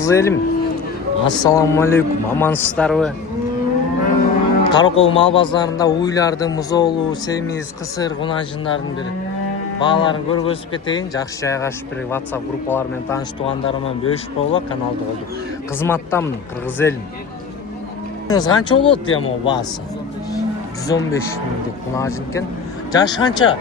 Kırgız elim. Assalamu alaikum. Amansızdarбы? Karakol mal bazarında uylарды, музоолу, семиз, кысыр, кунажындардын бири. Бааларын көргөзүп кетейин. Жакшы жайгашып бир WhatsApp группалар менен тааныш туугандарым менен бөлүшүп койгула, каналды колду. Кызматтамын, Кыргыз элим. Канча болот дем о баасы? 115 миңдик кунажын экен. Жаш канча?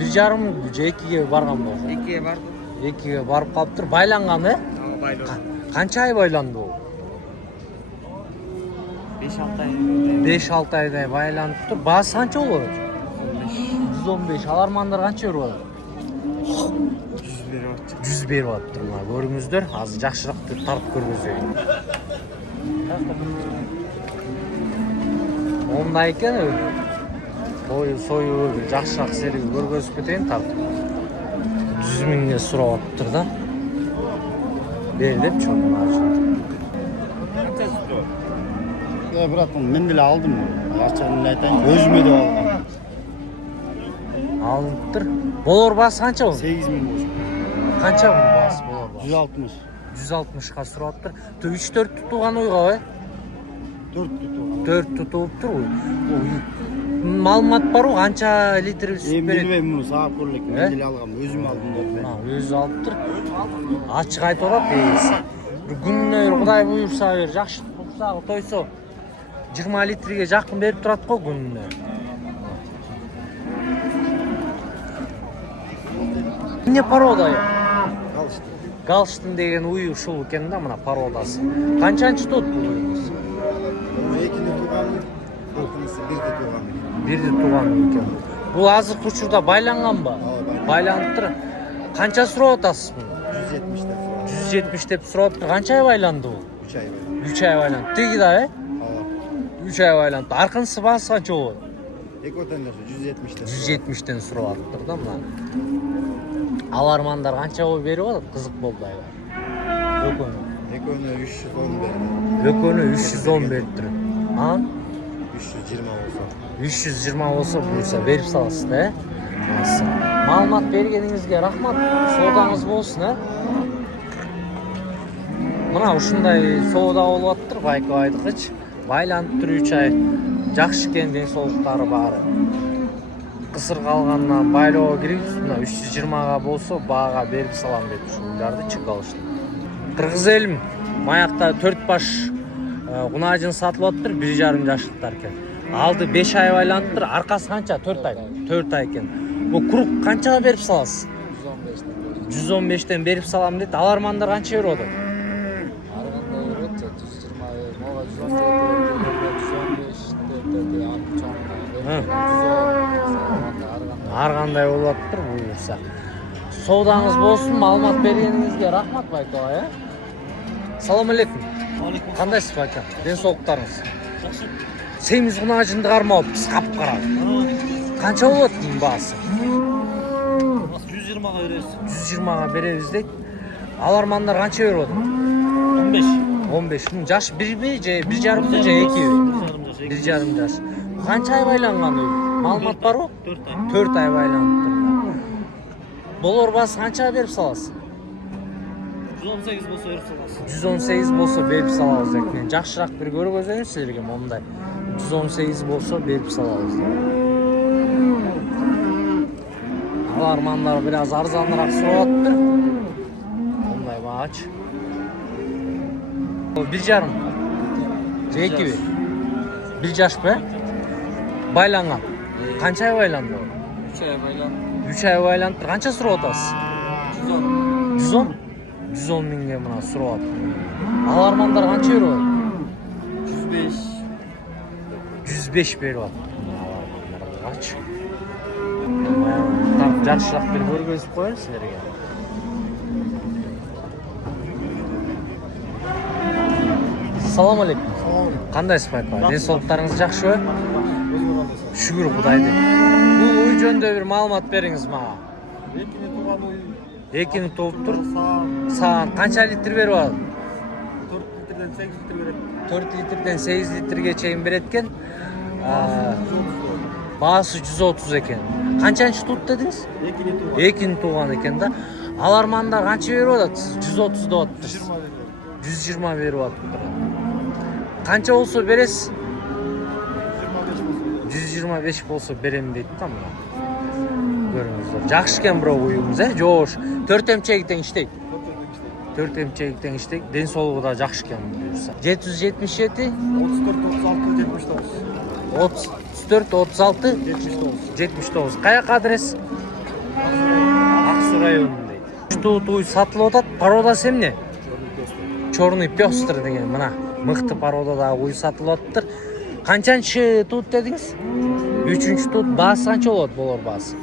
1,5 же 2ге барган болду. 2ге барды. 2ге барып калыптыр. Байланган, Байланды. Канча ай байланды ол? 5-6 ай. 5-6 айдай байланып тур. Баасы канча болот? 115. Алармандар канча берип атат? 100 берип атат. 100 берип атыптыр. Мына көрүңүздөр. Азыр жакшыраак тартып көргөзөйүн. Ондай экен. Сою жакшыраак сериги көргөзүп кетейин тартып. 100 миңге сурап атыптыр да. Бер депчи мына. Ya bırak men деле алдым. Ачыгын айтайын, өзүмө деп алгам. Алыныптыр. Болор баасы канча болот? 8 миң болчу. Канча баасы болор баасы? 160. 160га сурап атыптыр. 3-4 тутулган уйга, 4 tutulgan. 4 тутулуптур. Маалымат барбы канча литр сүт берет? Билбейм муну, саап көрөлүк. Мен деле алгам, өзүм алдым деп. Өзү алыптыр. Ачык айтып атат ээси. Бир күнүнө Кудай буйрса бер жакшы турсагы тойсо 20 литрге жакын берип турат го күнүнө. Эмне порода? Галштин деген уй ушул экен да, мына породасы. Канчанчы тот бул уйуңуз? Экини тууганы, экинчиси бирди тууганы. Бирди тууганы экен. Бул азыркы учурда байланганбы? Байланыптыр. Канча сурап атасыз муну? 170 деп. 170 деп сурап атыр. Канча ай байланды бул? 3 ай. 3 ай байланды. Теги да, 3 ай байланды. Аркынсы баасы канча болот? Экотен 170 деп. 170тен сурап атыптыр да мына. Алармандар канча ой берип атат? Кызык болду айга. Экөнө 310 берди. Экөнө 310 бериптир. 320 болсо. 320 болсо буйрса берип саласыз да, Маалымат бергениңизге рахмат. Соодаңыз болсун, Мына ушундай соода болуп атыптыр, Байко айдыкыч. Байланып тур 3 ай. Жакшы экен, ден соолуктары баары. Кысыр калгандан байлоого кирибиз. Мына 320га болсо баага берип салам деп ушуларды чык алышты. Кыргыз элим, маякта 4 баш кунажын сатылып атыптыр, 1,5 жаштыктар экен. Алды 5 ай байланыптыр, аркасы канча? 4 ай. 4 ай экен. Бул курук канчага берип саласыз? 115тен берип салам дейт. Алармандар канча берип атат? Ар кандай болуп атыптыр буюрса. Соодаңыз болсун, маалымат бергениңизге рахмат Байко ай. Салам алейкум. Кандайсыз Байко? Ден соолуктарыңыз? Жакшы. Семиз кунажынды кармап, кап-кара. Канча болот бунун баасы? 120га беребиз. 120га беребиз дейт. Алармандар канча берип атат? 15. 15. Жаш 1 же 1,5 же 2? 1,5 жаш. Канча ай байланган үй? Маалымат барбы? 4 ай. 4 ай байланыптыр. Болор баасы канчага берип саласыз? 118 болсо берип саласыз. 118 болсо берип салабыз деп. Мен жакшыраак бир көргөзөйүн силерге мондай. 118 болсо берип салабыз. Алармандар бир аз арзаныраак сурап атыптыр. Мондай баач. 1,5 же 2? 1 жашпы? Байланган. Канча ай байланды? 3 ай байланды. 3 ай байланып, канча сурап атасыз? 110. 110? 110 миңге мына сурап атат. Алармандар канча берип атат? 105. 105 берип атат. Алармандаргач. Жакшыраак бир көргөзүп коеюн силерге. Салам алейкум. Кандайсыз Байко? Ден соолуктарыңыз жакшыбы? Шүгүр Кудайды. Бул уй жөнүндө бир маалымат бериңиз мага. Экини тууган уй. Экини тууптур. Саан канча литр берип атат? 4 литрден 8 литр берет. 4 литрден 8 литрге чейин берет экен. Баасы 130 экен. Канчанчы тут дедиңиз? Экини тууган. Экини тууган экен да. Алармандар канча берип атасыз? 130 деп атыптырсыз. 120 берип атыптыр. Канча болсо бересиз? 125 болсо берем дейт да мына. Көрүңүздөр. Жакшы экен бирок уюңуз, жоош. 4 эмчеги тең иштейт. 4 эмчеги тең иштейт. Ден соолугу да жакшы экен буюрса. 777 34 36 79. 79. Каяка адрес? Ак Суу району дейт. Штут уй сатылып атат. Породасы эмне? Чорный пёстр деген мына мыкты породадагы уй сатылып атыптыр. Канчанчы тут дедиңиз? 3-чү тут. Баасы канча болот? Болор баасы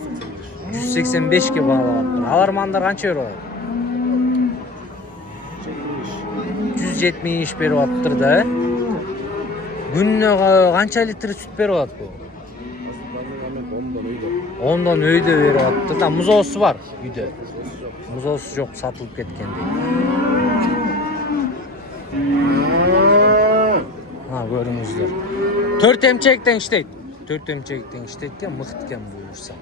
185 баалап. Алармандар канча берип атат? 170 берип атыптыр да. Күнүнө канча литр сүт берип атат бул? 10дон өйдө берип атты да. Музоосу бар үйдө. Музоосу жок, сатылып кеткен дейт. Көрүңүздөр. 4 эмчек тең иштейт. 4 эмчек тең иштейт экен, мыкты экен буюрса.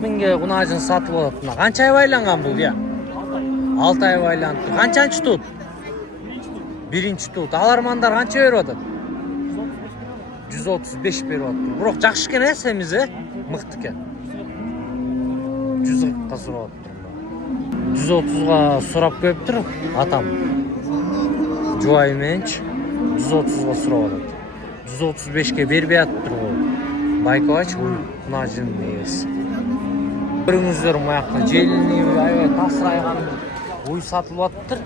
Менге кунажын сатылып атат. Мына канча ай байланган бул я? 6 ай байланып. Канчанчы тут? 1-чи тут. Алармандар канча берип атат? 135 берип атат. Бирок жакшы экен, семиз, мыкты экен. 140га сурап атыптыр. 130га сурап көптүр атам. Жубай менч 130га сурап атат. 135ке бербей атыптыр бул. Байкабач кунажын ээси. Көрүңүздөр, мыякта желини аябай тасырайган уй сатылып атыптыр.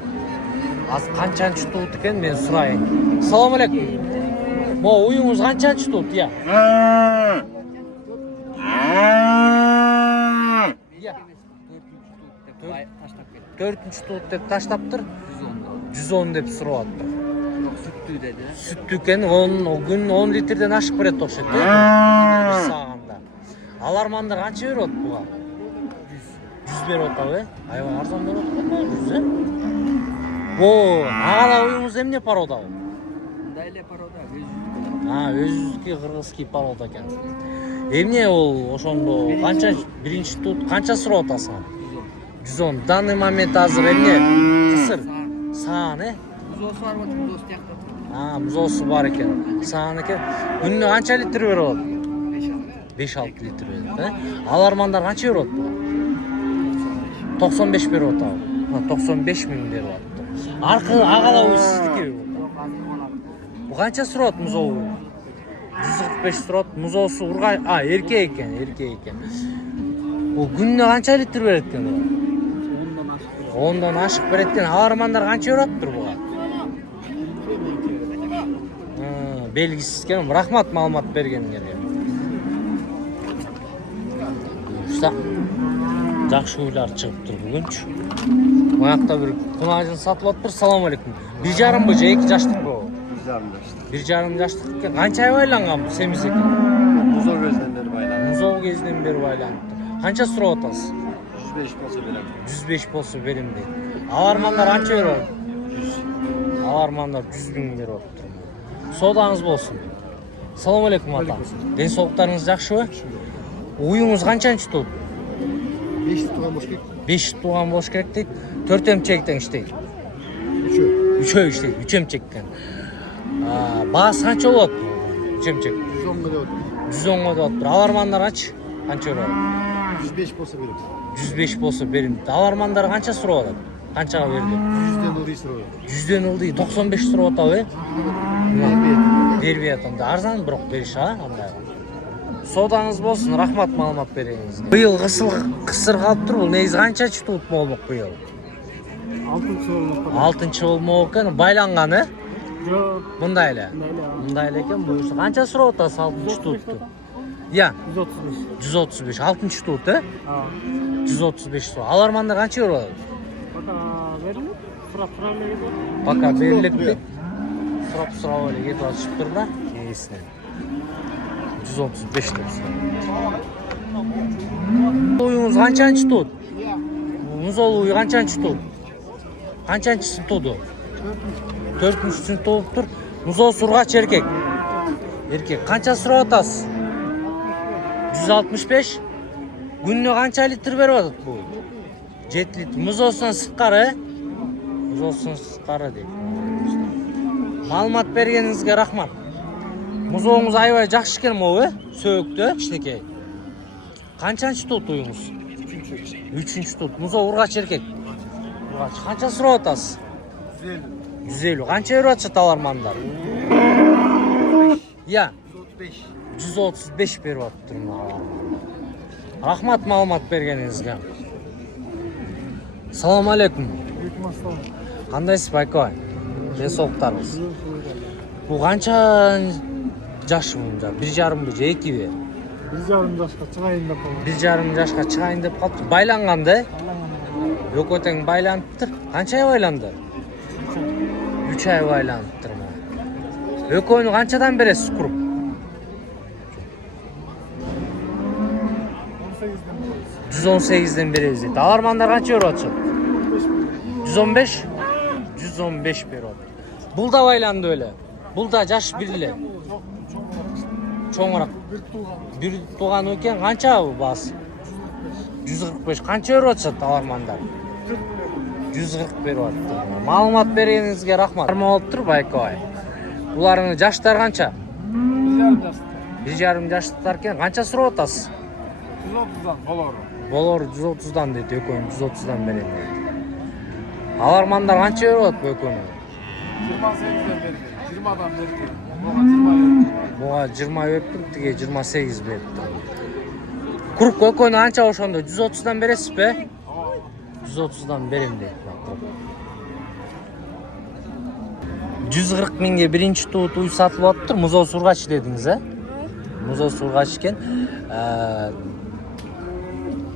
Az канчанчы тут экен мен сурайын. Салам алейкум. Мо уюңуз канчанчы тут я? Я. 4-чү тут деп таштаптыр. 110 деп сурап атты. Süttü dedi. Süttü eкен, gün 10 litrden ашып берет окшойт. Bir саганда. Алармандар канча берип атат буга? 100 берип атабы? Аябай арзан берип атат. 100. О, агала уюңуз эмне порода? Дайле порода, өзүздүки кыргызский порода экен. Эмне ол ошондо канча биринчи тут канча сурап атасың? 110. В данный момент азыр эмне? Кысыр. Саан, Muzosu var mı? Muzosu yakta. Музоосу бар экен. Саан экен. Күнүнө канча литр берип атат? 5-6 литр берет. Алармандар канча берип атат? 95 берип атат. 95 миң берип атат. Аркы агала уйсиздики. Бу канча сурат музоо? 145 сурат. Музоосу ургай, эркек экен. Бул күнүнө канча литр берет экен? 10дон ашык берет экен. Алармандар канча берип атыптыр буга? Белгисиз экен. Рахмат маалымат бергениңерге. Жакшы уйлар чыгыптыр бүгүнчү. Мыякта бир кунажын сатылып атыптыр. Салам алейкум. 1,5 же 2 жаштыкпы? 1,5 жаштык экен. Канча ай байланган бул семиз экен? Музоо кезинен бери байланып. Музоо кезинен бери байланыптыр. Канча сурап атасыз? 105 болсо берем. 105 болсо берем дейт. Алармандар канча берип атат? 100. Алармандар 100 миң берип атыптыр. Содаңыз болсун. Салам алейкум ата. Ден соолуктарыңыз жакшыбы? Уюңуз канчанчы тут? 5 тууган болуш керек. 5 тууган болуш керек дейт. 4 эмчектен иштейт. 3 иштейт. 3 эмчек экен. Баасы канча болот? 3 эмчек. 110 деп атат. 110 деп атат. Алармандар канча берет? 105 болсо берем. 105 болсо берем. Алармандар канча сурап атат? Канчага берди? 100ден ылдый сурап. 100ден ылдый 95 сурап атабы? Бербей атам. Арзан бирок бериш, андай. Содаңыз болсун, рахмат маалымат береңиз. Быйыл кысыр калыптыр. Бул негизи канчачы тут болмок быйыл? 6-чы болмок экен. Байланган, Yok. Мындай эле. Мындай эле экен. Буюрса канча сурап атасыз 6-чы тутту? Я, 135. 6-чы тут, 135 сурап. Алармандар канча берип атат? Пока берилип дейт. Сурап эле кетип атышыптыр да. Кээсинен. 135 деп сурап. Уюңуз канчанчы тут? Музол уй канчанчы тут? Канчанчысын туду? 4-чүсүн тууптур. Музол сургач эркек. Канча сурап атасыз? 165. Күнүнө канча литр берип атат бул? 7 litr. Muzosuna sıqqarı. Muzosuna sıqqarı deydi. Malumat bergeningizge rahmat. Muzoğunuz aybay жақсы eкен moğu. Söğüktü, kişnekey. Kançançı tut uyumuz? Üçüncü tut. Muzo urgaç erkek. Urgaç. Kança sırap atасыз? 150. Kança euro atışat alarmanдар? Ya. 135 berip atırım alarmanдар. Rahmat malumat bergeningizge. Assalamu alaikum. Qandaysiz байкабай? Денсаулықтарыңыз. Bu kança жаш bunca? 1,5 bе, 2 bе? 1,5 жашка чыгайын деп калдым. 1,5 жашка чыгайын деп калыптыр. Байланган да? Экөө тең байланыптыр. Канча ай байланды? 3 ай байланыптыр. Экөөнү канчадан бересиз куруп? 118'den berебиz дейт. Алармандар канча берип атышат? 115? 115 берип атат. Бул да байланды эле. Бул да жаш бириле. Чоңураак. Bir туган экен. Канча баасы? 145. Канча берип атышат алармандар? 140 берип атат. Маалымат бергениңизге рахмат. Карма болуптур байкабай. Буларыңын жаштары канча? 1,5 жаштар экен. Канча сурап атасыз? 130дан болор. Болор 130'dan дейт. Экөөнү 130'dan берем дейт. Алармандар канча берип атат бу экөөнү? 28'den berdi. 20'dan berdi. Буга 20 Буга 20 бериптир, тиге 28 бериптир. Курук экөөнү канча ошондо 130'dan бересизби? 130'dan берем дейт. 140 миңге биринчи туут уй сатылып атыптыр. Музоо сургач дедиңиз, э? Музоо сургач экен.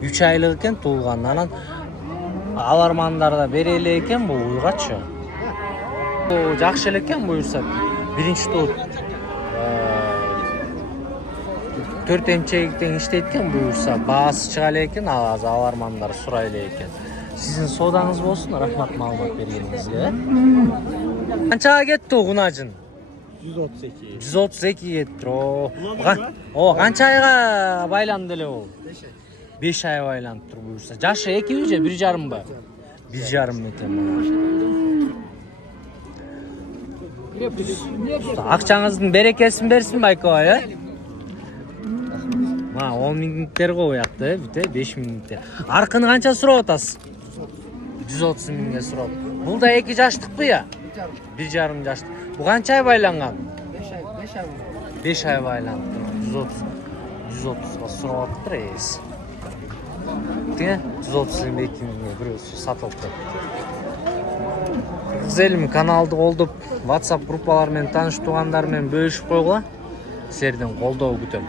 3 айлык экен туулган. Анан алармандарда бере эле экен бул уйгачы. Бул жакшы эле экен буюрса. Биринчи туут 4 эмчегиктен иштейт экен буюрса. Баасы чыга эле экен, азыр алармандар сурай эле экен. Сиздин соодаңыз болсун, рахмат маалымат бергениңизге. Канчага кетти кунажын? 132. 132 кеттир. О, канча айга байланды эле бул? 5 ай байланып тур буюрса. Жашы 2 же 1,5 ба? 1,5 экен. Акчаңыздын берекесин берсин байкабай, э? 10 миңдиктер го буякта, бүте 5 миңдиктер. Аркыны канча сурап атасыз? 130 миңге сурап. Бул да 2 жаштыкпы я? 1,5 жаштык. Бу канча ай байланган? 5 ай байланып тур. 130га сурап атыптыр эс. Тиңе 132 миңге бирөөсү сатылып кетти. Кыргыз элим каналды колдоп, WhatsApp группалар менен тааныш туугандар менен бөлүшүп койгула. Силерден колдоо күтөм.